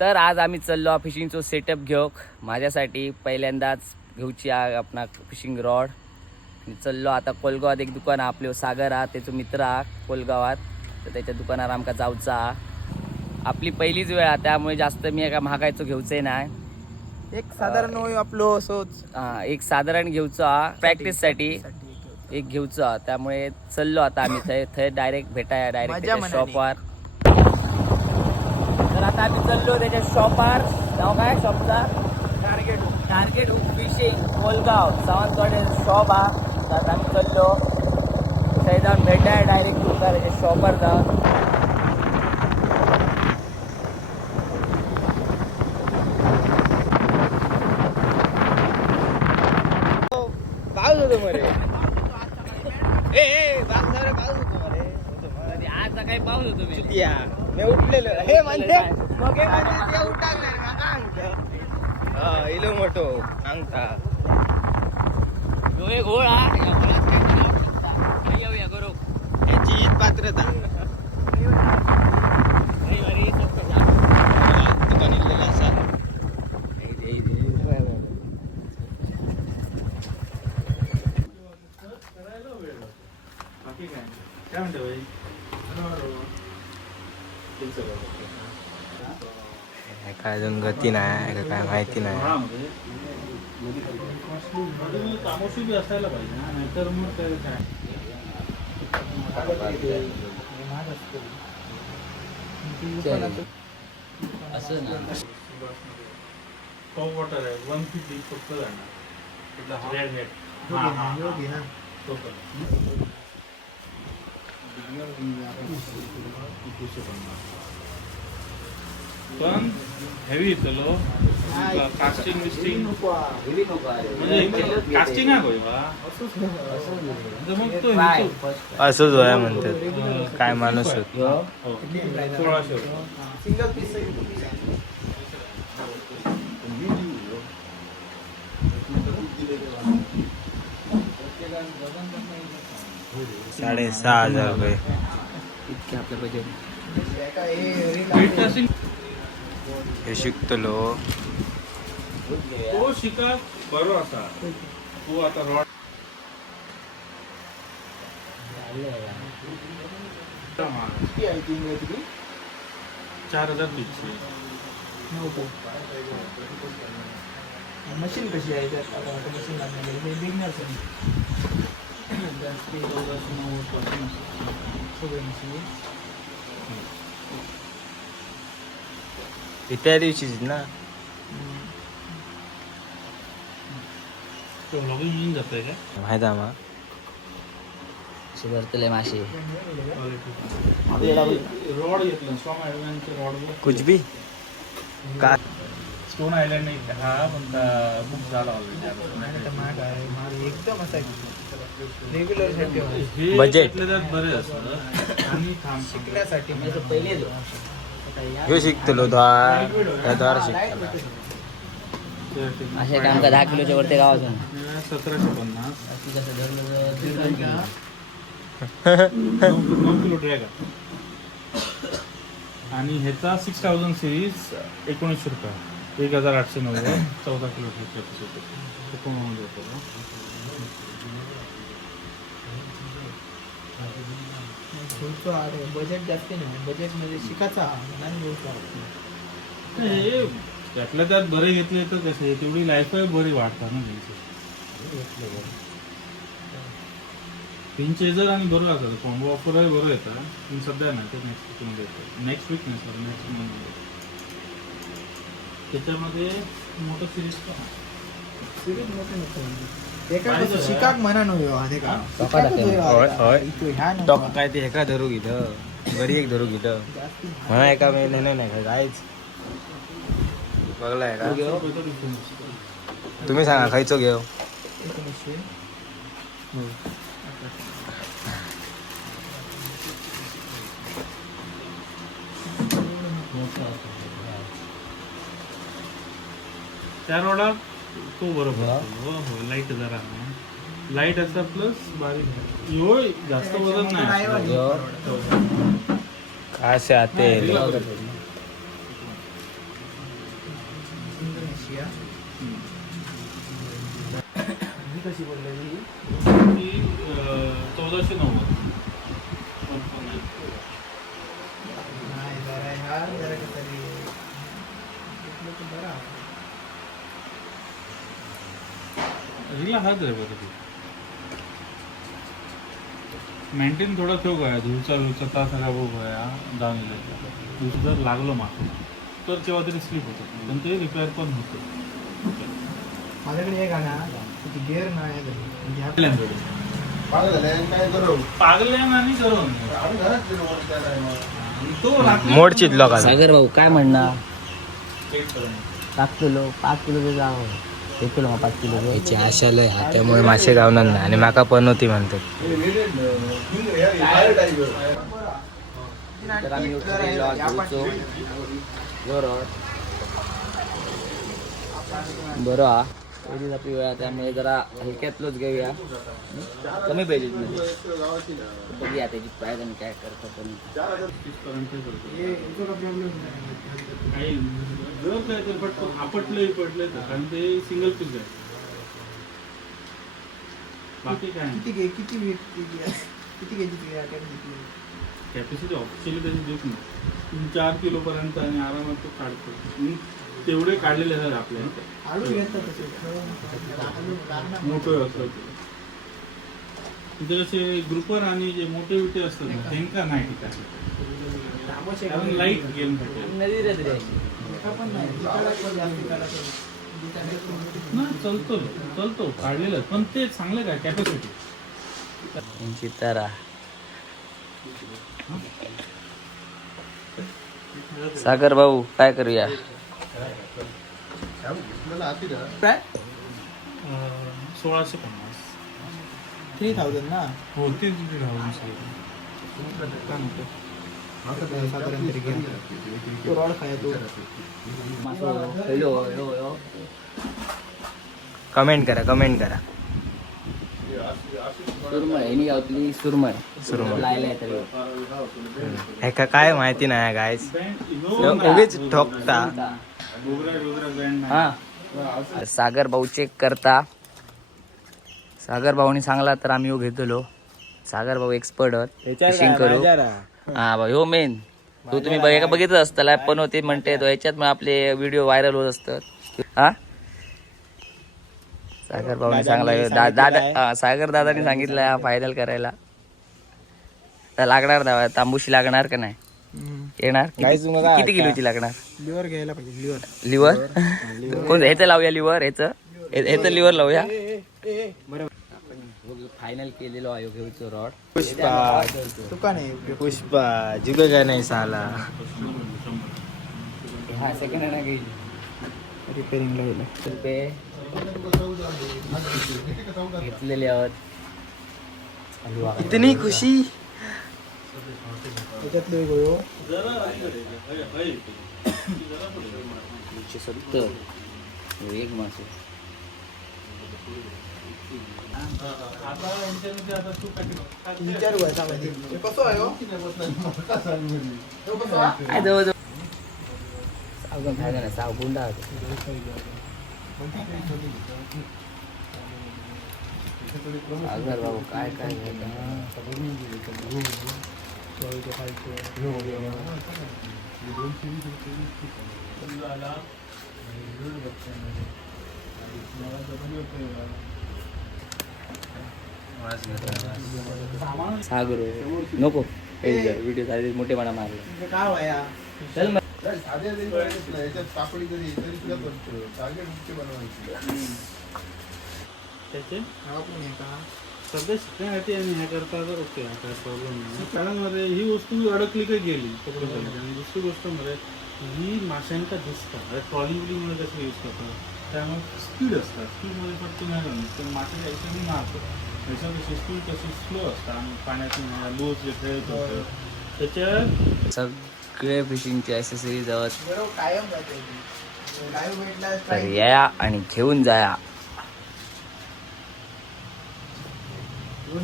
तर आज आम्ही चाललो फिशिंगचो सेटअप घेऊक. माझ्यासाठी पहिल्यांदाच घेऊची आपणा फिशिंग रॉड चाललो आता कोलगावात एक दुकान आपले सागर हा त्याचो मित्र हा कोलगावात. तर त्याच्या दुकानार आमका जाऊचा हा. आपली पहिलीच वेळ हा त्यामुळे जास्त मी एका महागायचो घेऊचंय नाही. एक साधारण आपलो असोच. हा, एक साधारण घेऊचो हा प्रॅक्टिससाठी एक घेऊचो हा त्यामुळे चाललो आता आम्ही. थंय थंय डायरेक्ट भेटाय डायरेक्ट. शॉपवर आता आम्ही चाललो त्याच्या शॉपवर नाव काय शॉपचा? Target target fishing Kolgaon. Sawantwade shop हा. तर आम्ही चाललो. थंय जाऊन भेटाय डायरेक्ट तुमका त्याच्या शॉपवर जाऊन पाऊस होतो मरे ए ए बाग झालं पाऊस होतो मरे आज सकाळी पाऊस होतो मी चुतिया मी उठलेलो हे म्हणते मग हे म्हणते ते उठाकले माका अंगठ हा इलो मोठो. अंगठा डोळे घोळ हा. येऊया करू? याची हीच पात्रता. काय? म्हणते आहे काय अजून गती नाही आहे का काय माहिती नाही. असायला पाहिजे असं वॉटर आहे वन फिफ्टी फक्त जाणार रेड रेड हां हां तो पण पण हेवी येतलो कास्टिंग बिस्टिंग म्हणजे कास्टिंग होय. असंच वया म्हणतात. काय माणूस होत. ह्यो हो. सोळाशे रुपये. साडे सहा हजार रुपये. इतके आपल्या बजेट हे शिकतलो. तो शिका बरो असा तू आता रॉड चार हजार तीनशे. मशीन कशी आहे त्यात? आता मशीन बिगनर त्या दिवशीच ना. येऊन जातंय का? माहीत आहे मग सुधारतले मासे रॉड घेतलं आयलँडचे रॉड कुछ भी? का? स्टोन आयलँड नाही हा पण बुक झाला ऑलरेडी एकदम असा रेग्युलर हे त्यात बरे असतं आणि शिकण्यासाठी. पहिले ह्यो शिकतलो द्वार त्या द्वार शिकतलो. असे काम का दहा किलोच्या वरती गावातून सतराशे पन्नास. दोन किलो. ड्रॅगन आणि ह्याचा सिक्स थाउजंड सिरीज एकोणीसशे रुपये. एक हजार आठशे नव्वद. चौदा किलो कॅपॅसिटी अरे बजेट जास्त नाही बजेट म्हणजे शिकायचा नाही हे त्यातल्या त्यात बरे घेतले तर कसे तेवढी लाईफ बरी वाटतात ना त्यांची. तीन आणि बरोबर असतात कॉम्बो ऑफरही बरं येतं. पण सध्या नाही ते नेक्स्ट वीकमध्ये येतं. नेक्स्ट वीक नाही सर नेक्स्ट मंथ त्याच्यामध्ये मोठं सिरीज पण आहे. हो. काय ते एका धरू घेतं घरी एक धरू घेतं म्हणा एका मी नाही नाही काय कायच असतो. तुम्ही सांगा खायचो घेऊ. त्या रोडात तो बरोबर हो. हो लाइट जरा. लाइट असा प्लस बारीक हो जास्त वजन नाही. असे आते. कशी बोलली चौदाशे नव्वद. हिला हात आहे बरं ती. मेंटेन थोडा ठेव गया दिवसा दिवसा सगळा बघ गया जाऊन दिवस जर लागलं मागं तर तेव्हा तरी स्लिप होतं. पण ते रिपेअर पण होतं. माझ्याकडे ना त्याची गेअर नाही मोड चितलो का सागर भाऊ काय म्हणणार? पाच किलो पाच किलो जाव एक किलो. पाच किलो याची आशा लय हा त्यामुळे मासे गावणार नाही. आणि माका पण होती म्हणतात. तर आम्ही बरं. हा पहिलीच आपली वेळ आहे, त्यामुळे जरा हलक्यातलोच घेऊया कमी पाहिजे बघूया त्याची प्राईज आणि काय करतो पण आपटलंही कारण ते सिंगल पीस आहे बाकी काय किती घे किती किती किती घ्यायची कॅपॅसिटी ऑफिशियली त्याची देत नाही. तीन चार किलो पर्यंत आणि आरामात तो काढतो. मी तेवढे काढलेले आहेत आपल्या इथे. लागणार. मोठं असलं ते तिथे कसे ग्रुपर आणि जे मोठे विटे असतात ना त्यांका नाही ठिकाणी. कारण लाइट गेम भेटेल. ना चलतो. चलतो. काढलेलं. पण ते चांगलं काय कॅपॅसिटी यांची तारा. सागर भाऊ काय करूया? काय? सोळाशे पन्नास. थ्री थाउजंड ना? हो ते हॅलो हॅलो कमेंट करा कमेंट करा. सुरमय सुरमय. सुरमय. ह्याका काय माहिती नाही गायस उगीच ठोकता. हा. सागर भाऊ चेक करता. सागर भाऊनी सांगला तर आम्ही ह्यो घेतलो. सागर भाऊ एक्सपर्ट फिशिंग करू. हा भाऊ ह्यो मेन तो तुम्ही बघा बघितलं असताला पण होते म्हणते तो याच्यात मग आपले व्हिडिओ व्हायरल होत असतात. हा? सागर भाऊनी सांगला ह्यो दा- दादा हा, सागर दादानी सांगितलं हा फायनल करायला. तर लागणार दावा तांबूशी लागणार का नाही? येणार? किती किती किलोची लागणार? लिव्हर घ्यायला पाहिजे लिव्हर. लिव्हर? कोण ह्याचं लावूया लिव्हर ह्याचं? ह्याचं लिव्हर. लावूया. फायनल केलेलो घेऊचो रॉड पुष्पा. तुका नाही पुष्पा जुग काय नाही साला? हा सेकंड हँड घेईल रिपेअरिंग लावलं रुपये घेतलेले आहोत. इतनी खुशी. त्याच्यातले गोयो एकशे सत्तर. हो, एक मासे कसं आहे हो? तो कसं आहे? काय जवळ जवळ सावगण फायदा नाही साव गुंडा होतो सागर बाबू व्हाया? चल मग त्याचे? हा का? सध्या शिकण्यासाठी आणि हे करता तर ओके काय प्रॉब्लेम नाही. शाळांमध्ये ही वस्तू अडकली काही गेली? कपडे आणि दुसरी गोष्ट म्हणजे ही माशांका दिसतात आता ट्रॉलिंगमुळे कसं यूज करतात? त्यामुळे स्पीड असतात. स्पीडमध्ये पटकन नाही तर मासे याच्याने मारतो. त्याच्यापेक्षा स्पीड कशी स्लो असतात आणि पाण्यातून लूज जे खेळत होतं. त्याच्यात सगळे फिशिंगचे ॲसेसरीज आहेत. तर. या आणि घेऊन जाया हो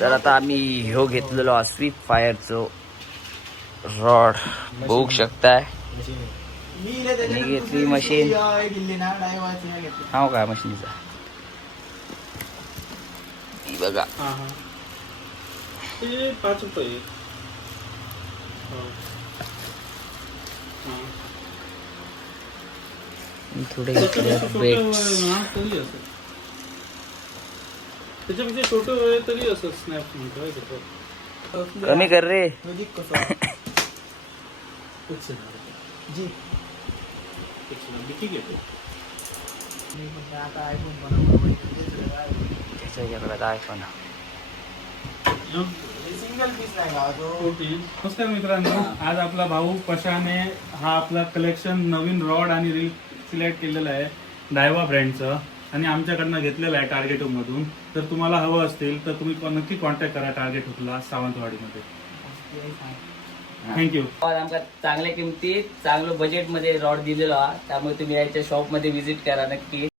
तर आता आम्ही ह्यो घेतलेलो स्वीप फायरचो रॉड बघू शकताय. मी घेतली मशीन. हा काय मशीनीचा? बघा हा हा ते पाच रुपये. हो. हा. थोडे छोटं तरी असं त्याच्यापेक्षा छोटं वय तरी असं स्नॅप म्हणतो त्याचं कमी कर रे नाही. जी कुछ नाही. मी ठीक आहे मी पण आता आयफोन सिंगल पीस नाही का तो नमस्कार मित्रांनो आज आपला भाऊ पशाने हा आपला कलेक्शन नवीन रॉड आणि रील सिलेक्ट केलेला आहे डायवा ब्रँडचं आणि आमच्याकडनं घेतलेलं आहे टार्गेट मधून. तर तुम्हाला हवं असतील तर तुम्ही को- नक्की कॉन्टॅक्ट करा टार्गेट हुकला सावंतवाडीमध्ये. थँक्यू आमका चांगल्या किमतीत चांगलं बजेटमध्ये रॉड दिलेलो. हा त्यामुळे तुम्ही याच्या शॉपमध्ये व्हिजिट करा नक्की.